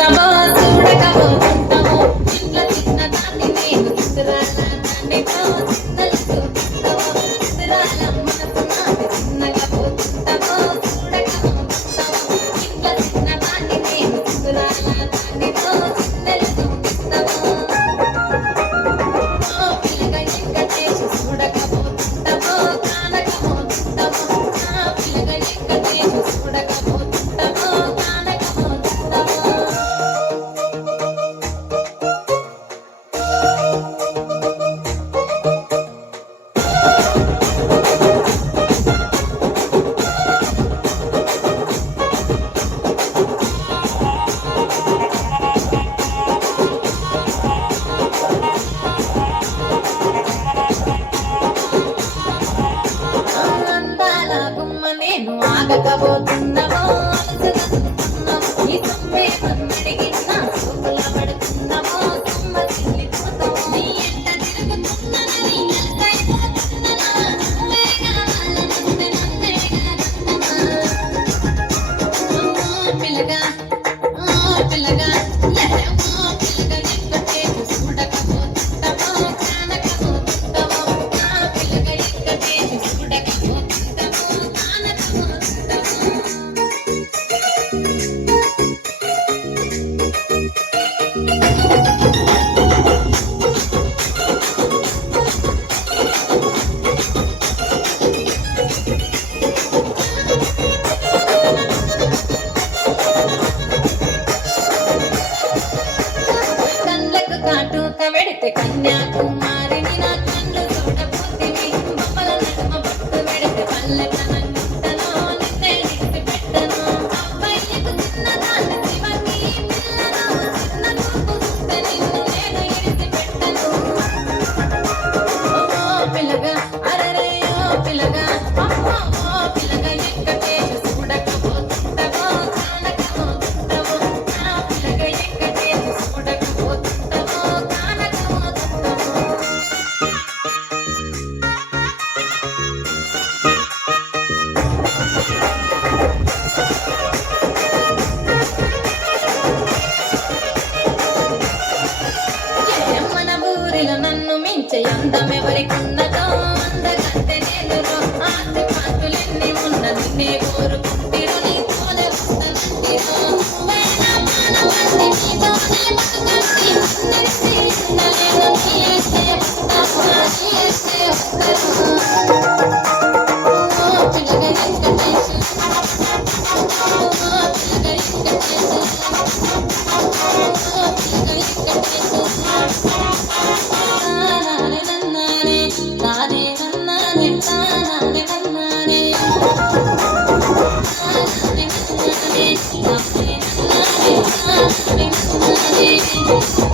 చూడకపోతుంటామో చూడకపోతుంటామో చిన్న చిన్న దాన్ని నేను చిత్రాల దానితో చిన్నలు చూపిస్తామో చిత్రాల మనసు నాది చిన్నగా పోతుంటామో చూడకపోతుంటామో చిన్న చిన్న దాన్ని నేను చిత్రాల దానితో చిన్నలు చూపిస్తామో పిల్లగా ఎక్కడేసి చూడకపోతుంటామో కానకపోతుంటామో పిల్లగా ఎక్కడేసి చూడకపోతుంటామో అందాల గుమ్మ నేను ఆగకపోతున్నామో అలసగా చూస్తున్నామో ఈ సొమ్మే మన్నడిగిన సోకుల పడుతున్నామో సొమ్మ చెల్లిపోతామో నీ ఎంట తిరుగుతున్నదని ఎల్లైపోతున్ననా నువ్వే కావాలనుంది నన్నే పిల్లగా పిల్లగా పిల్లగా ఎక్కడేసి చూడకపోతుంటామో కానకపోతుంటామో పిల్లగా ఎక్కడేసి చూడకపోతుంటామో కానకపోతుంటామో కళ్ళకు కాటుక పెడితే కన్యాకుమారిని నా కళ్ళు చూడబోతివి బొమ్మల నడుమ బొట్టు పెడితే పల్లెతనంగుంటను నిన్నే నిడిచి పెట్టను అబ్బాయికు చిన్నదాన్ని శివకి పిల్లను చిన్న చూపు చూస్తే నిన్ను నేను ఇడిచి పెట్టను ఓ పిల్లగా అరరే ఓ పిల్లగా అమ్మో ఓ పిల్లగా ఎక్కడేసి చూడకపోతుంటావో కానకపోతుంటావో నా పిల్లగా ఎక్కడేసి చూడకపోతుంటావో కానకపోతుంటావో మన ఊరిలో నన్ను మించే అందం ఎవరికున్నదో అందగంటే నేను ఆస్తి పాస్తులెన్ని ఉన్నది నే కోరుకుంటిరో నీ తోనే వస్తానంటిరో నువ్వే నా మానవంతి నీతోనే బతుకంటి నన్నిడిసి ఉండలేను నీ ఎట్టే వస్తావు నీ ఎట్టే వస్తాను పిల్లగా ఎక్కడేసి పిల్లగా ఎక్కడేసి నానే నన్నానే నానే నన్నానే నానే నన్నానే నానే నన్నానే నానే నన్నానే నానే నన్నానే